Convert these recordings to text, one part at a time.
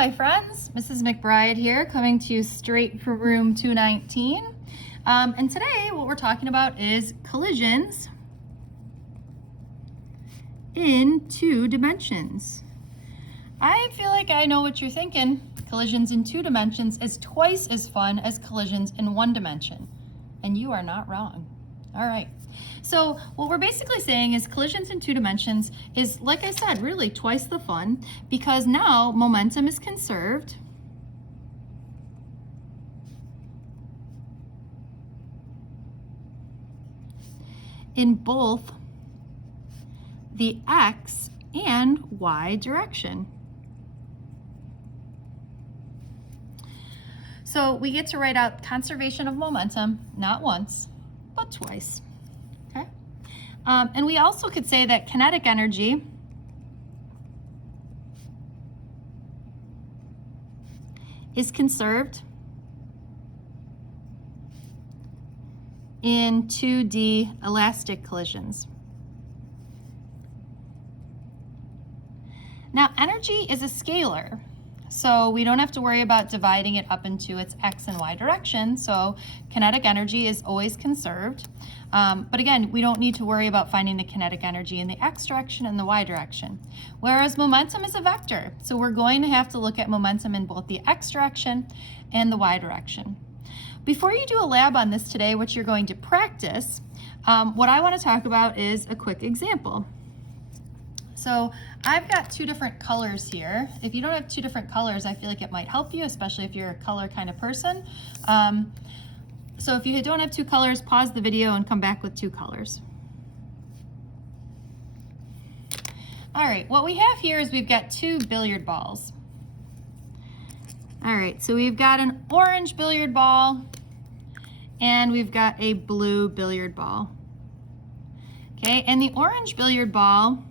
my friends. Mrs. McBride here, coming to you straight from room 219. And today what we're talking about is collisions in 2 dimensions. I feel like I know what you're thinking. Collisions in 2 dimensions is twice as fun as collisions in 1 dimension. And you are not wrong. All right. So what we're basically saying is collisions in 2 dimensions is, like I said, really twice the fun, because now momentum is conserved. In both the X and Y direction. So we get to write out conservation of momentum, not once, but twice. Okay? And we also could say that kinetic energy is conserved in 2D elastic collisions. Now, energy is a scalar, so we don't have to worry about dividing it up into its X and Y direction, so kinetic energy is always conserved. But again, we don't need to worry about finding the kinetic energy in the X direction and the Y direction. Whereas momentum is a vector, so we're going to have to look at momentum in both the X direction and the Y direction. Before you do a lab on this today, which you're going to practice, what I want to talk about is a quick example. So I've got 2 different colors here. If you don't have 2 different colors, I feel like it might help you, especially if you're a color kind of person. So if you don't have 2 colors, pause the video and come back with 2 colors. All right, what we have here is we've got 2 billiard balls. All right, so we've got an orange billiard ball and we've got a blue billiard ball. Okay, and the orange billiard ball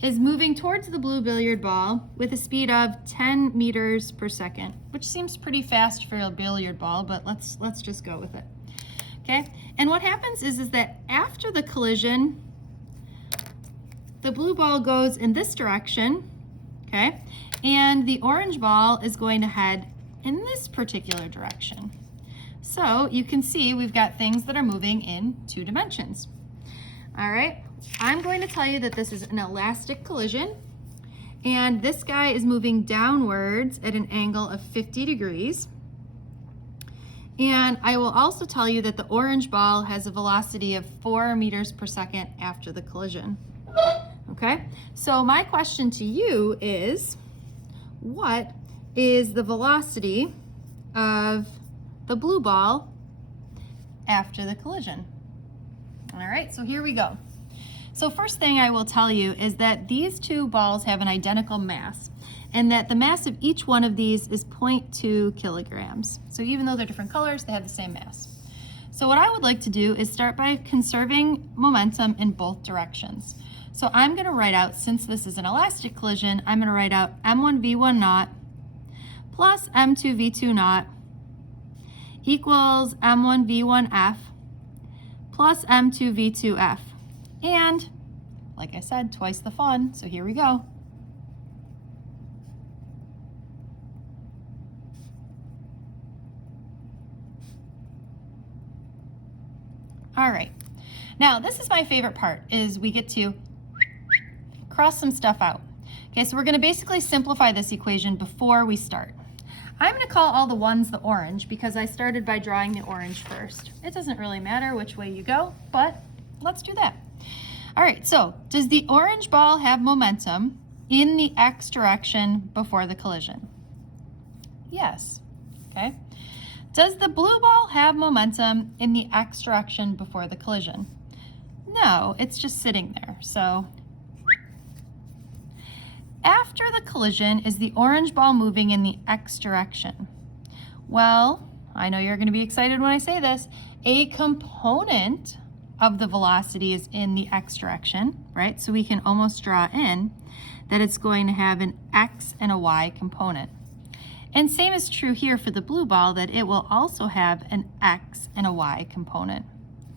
is moving towards the blue billiard ball with a speed of 10 meters per second, which seems pretty fast for a billiard ball, but let's just go with it. Okay, and what happens is that after the collision, the blue ball goes in this direction, okay, and the orange ball is going to head in this particular direction. So you can see we've got things that are moving in 2 dimensions. All right, I'm going to tell you that this is an elastic collision, and this guy is moving downwards at an angle of 50 degrees. And I will also tell you that the orange ball has a velocity of 4 meters per second after the collision. Okay, so my question to you is, what is the velocity of the blue ball after the collision? All right, so here we go. So first thing I will tell you is that these 2 balls have an identical mass, and that the mass of each one of these is 0.2 kilograms. So even though they're different colors, they have the same mass. So what I would like to do is start by conserving momentum in both directions. So I'm going to write out, since this is an elastic collision, I'm going to write out m1v1 naught plus m2v2 naught equals m1v1f plus m2v2f. And like I said, twice the fun, so here we go. All right, now this is my favorite part, is we get to cross some stuff out. Okay, so we're gonna basically simplify this equation before we start. I'm gonna call all the ones the orange because I started by drawing the orange first. It doesn't really matter which way you go, but let's do that. All right, so does the orange ball have momentum in the X direction before the collision? Yes, okay. Does the blue ball have momentum in the X direction before the collision? No, it's just sitting there, so. After the collision, is the orange ball moving in the X direction? Well, I know you're going to be excited when I say this. A component of the velocity is in the X direction, right? So we can almost draw in that it's going to have an X and a Y component. And same is true here for the blue ball, that it will also have an X and a Y component,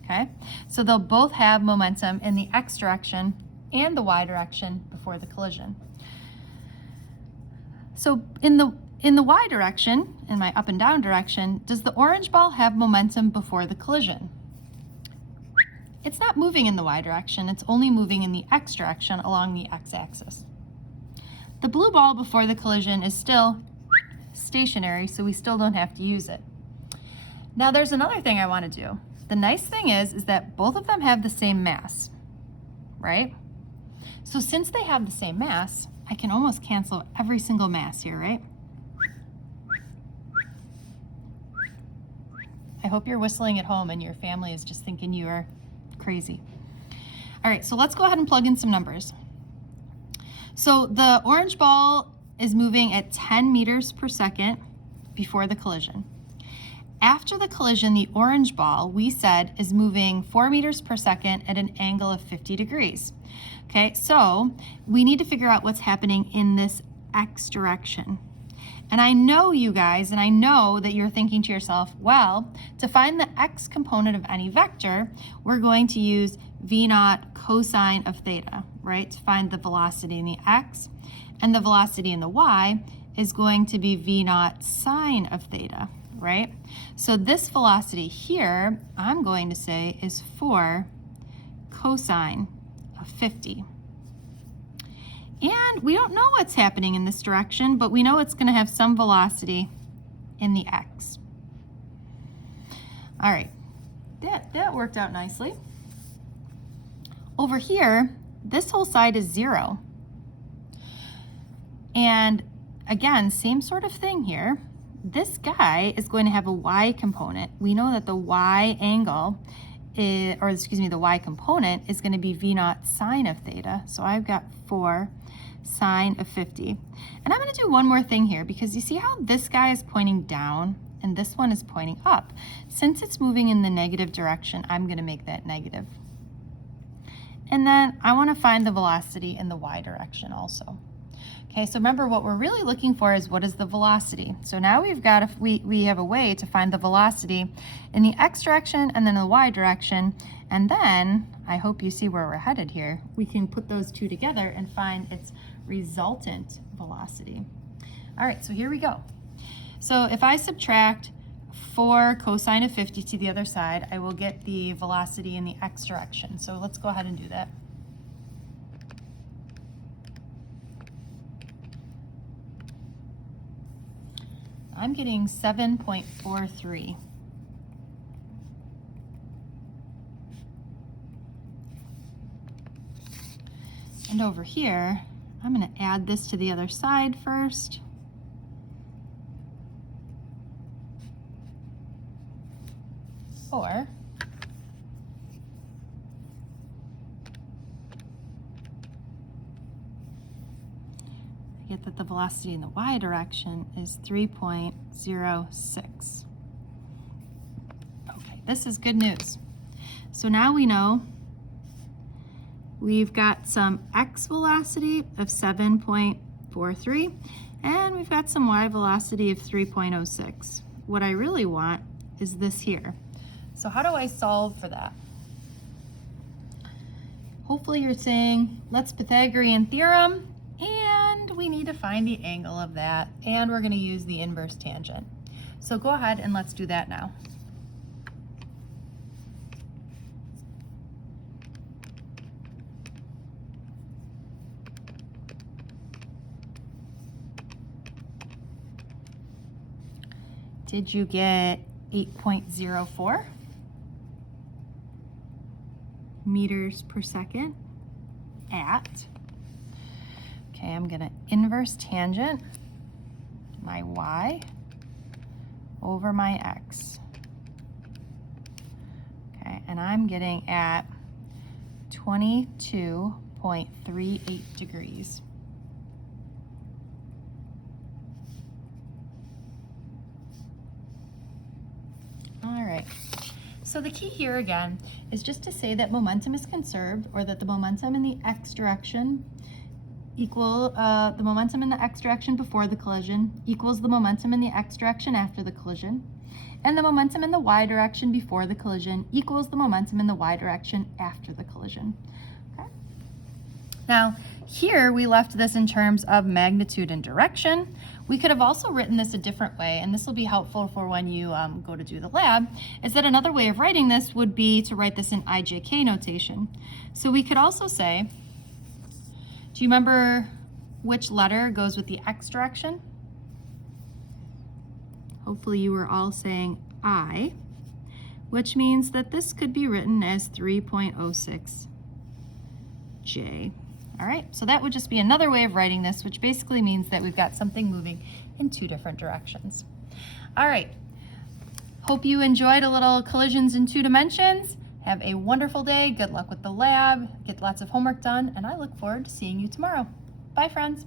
okay? So they'll both have momentum in the X direction and the Y direction before the collision. So in the y direction, in my up and down direction, does the orange ball have momentum before the collision? It's not moving in the y direction, it's only moving in the x direction along the x-axis. The blue ball before the collision is still stationary, so we still don't have to use it. Now there's another thing I want to do. The nice thing is that both of them have the same mass, right? So since they have the same mass, I can almost cancel every single mass here, right? I hope you're whistling at home and your family is just thinking you are crazy. All right, so let's go ahead and plug in some numbers. So the orange ball is moving at 10 meters per second before the collision. After the collision, the orange ball, we said, is moving 4 meters per second at an angle of 50 degrees. Okay, so we need to figure out what's happening in this x direction. And I know you guys, and I know that you're thinking to yourself, well, to find the x component of any vector, we're going to use v naught cosine of theta, right? To find the velocity in the x, and the velocity in the y is going to be v naught sine of theta, right? So this velocity here, I'm going to say is 4 cosine of 50. And we don't know what's happening in this direction, but we know it's going to have some velocity in the x. All right, that worked out nicely. Over here, this whole side is 0. And again, same sort of thing here. This guy is going to have a y component. We know that the y angle, the y component is going to be v naught sine of theta. So I've got 4 sine of 50. And I'm going to do one more thing here, because you see how this guy is pointing down and this one is pointing up. Since it's moving in the negative direction, I'm going to make that negative. And then I want to find the velocity in the y direction also. Okay, so remember, what we're really looking for is what is the velocity. So now we've got, we have a way to find the velocity in the x direction and then the y direction. And then, I hope you see where we're headed here, we can put those two together and find its resultant velocity. All right, so here we go. So if I subtract 4 cosine of 50 to the other side, I will get the velocity in the x direction. So let's go ahead and do that. I'm getting 7.43. And over here, I'm going to add this to the other side first. Or I get that the velocity in the y direction is 3.06. Okay, this is good news. So now we know we've got some x velocity of 7.43, and we've got some y velocity of 3.06. What I really want is this here. So how do I solve for that? Hopefully you're saying, let's Pythagorean theorem, and we need to find the angle of that, and we're going to use the inverse tangent. So go ahead and let's do that now. Did you get 8.04 meters per second at, okay, I'm gonna inverse tangent my y over my x. Okay, and I'm getting at 22.38 degrees. All right, so the key here again is just to say that momentum is conserved, or that the momentum in the x direction the momentum in the x direction before the collision equals the momentum in the x direction after the collision, and the momentum in the y direction before the collision equals the momentum in the y direction after the collision. Okay? Now, here we left this in terms of magnitude and direction. We could have also written this a different way, and this will be helpful for when you go to do the lab, is that another way of writing this would be to write this in IJK notation. So we could also say, do you remember which letter goes with the x direction? Hopefully you were all saying I, which means that this could be written as 3.06 J. All right, so that would just be another way of writing this, which basically means that we've got something moving in two different directions. All right, hope you enjoyed a little collisions in two dimensions. Have a wonderful day. Good luck with the lab. Get lots of homework done, and I look forward to seeing you tomorrow. Bye, friends.